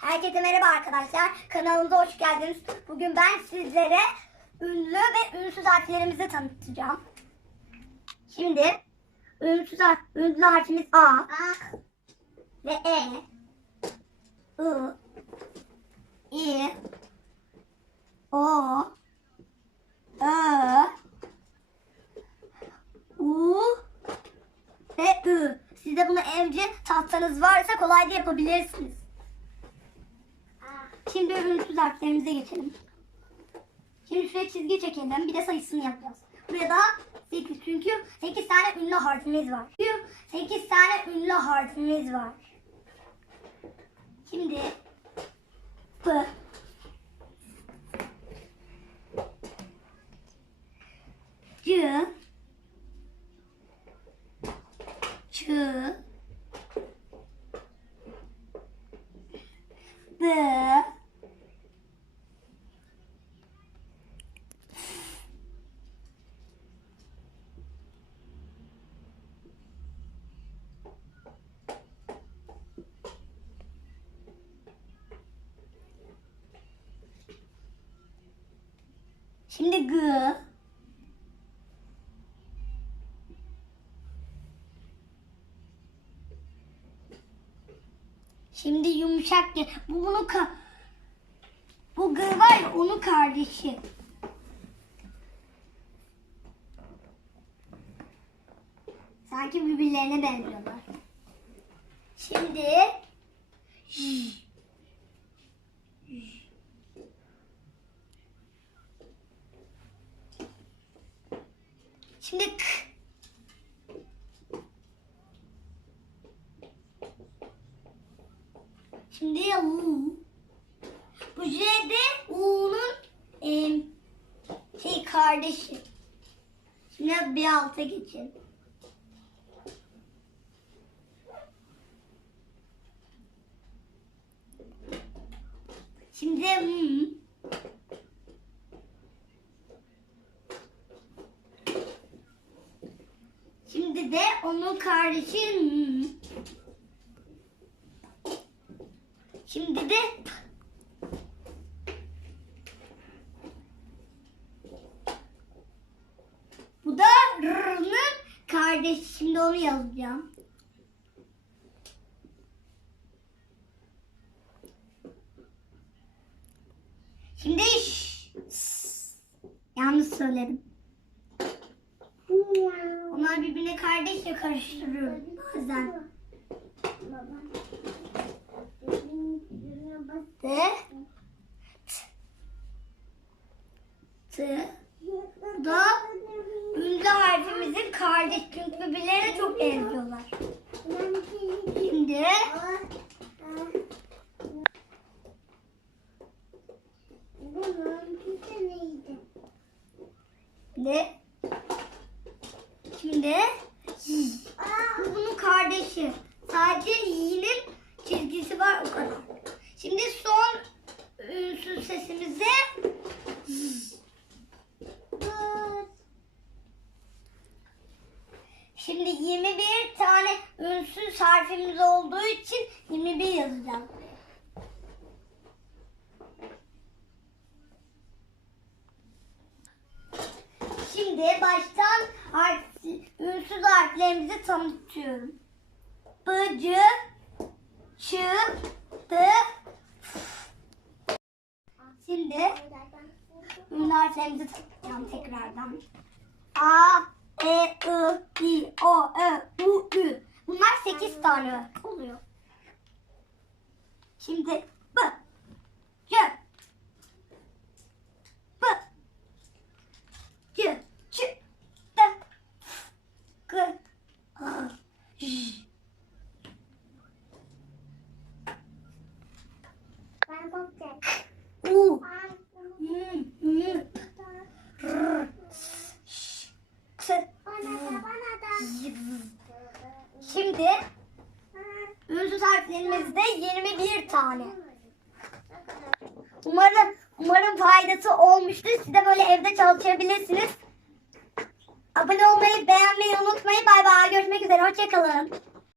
Herkese merhaba arkadaşlar. Kanalımıza hoş geldiniz. Bugün ben sizlere ünlü ve ünsüz harflerimizi tanıtacağım. Şimdi ünsüz ünlü harfimiz A ve E, I, İ, O, Ö, U ve Ü. Siz de bunu evde tahtanız varsa kolayca yapabilirsiniz. Şimdi ünsüz harflerimize geçelim. Şimdi şuraya çizgi çekelim. Bir de sayısını yapacağız. Buraya da 8 çünkü 8 tane ünlü harfimiz var. Çünkü 8 tane ünlü harfimiz var. Şimdi P C Ç Şimdi G Şimdi yumuşak G. Bu bunu ka bu G var ya onun kardeşi. Sanki birbirlerine benziyorlar. Şimdi J. Şimdi K. Şimdi U. Bu J de U'nun em, şey kardeşi. Şimdi bir alta geçelim. Şimdi M. Şimdi de onun kardeşi. Şimdi de. Bu da R'nın kardeşi. Şimdi onu yazacağım. Şimdi ş- s- yanlış söyledim. Onlar birbirine kardeşle karıştırıyor bazen. T T Bu da ünlü harfimizin kardeş çünkü birbirlerine çok benziyorlar. Şimdi ne? Şimdi bu bunun kardeşi. Sadece yiğinin çizgisi var o kadar. Şimdi son ünsüz sesimize Şimdi 21 tane ünsüz harfimiz olduğu için 21 yazacağım. Şimdi baştan harf, ünsüz harflerimizi tanıtıyorum. B, C, Ç, D, Şimdi ünlü harflerimizi tanıtacağım tekrardan. A, E, I, I, O, Ö, U, Ü. Bunlar 8 tane oluyor. Şimdi B, C, B, C, Ç, D, G, A, J. U, M, M, R, Ş, T, Y. Şimdi ünsüz harflerimizde 21 tane. Umarım umarım faydası olmuştur. Siz de böyle evde çalışabilirsiniz. Abone olmayı, beğenmeyi unutmayın. Bay bay. Görüşmek üzere. Hoşçakalın.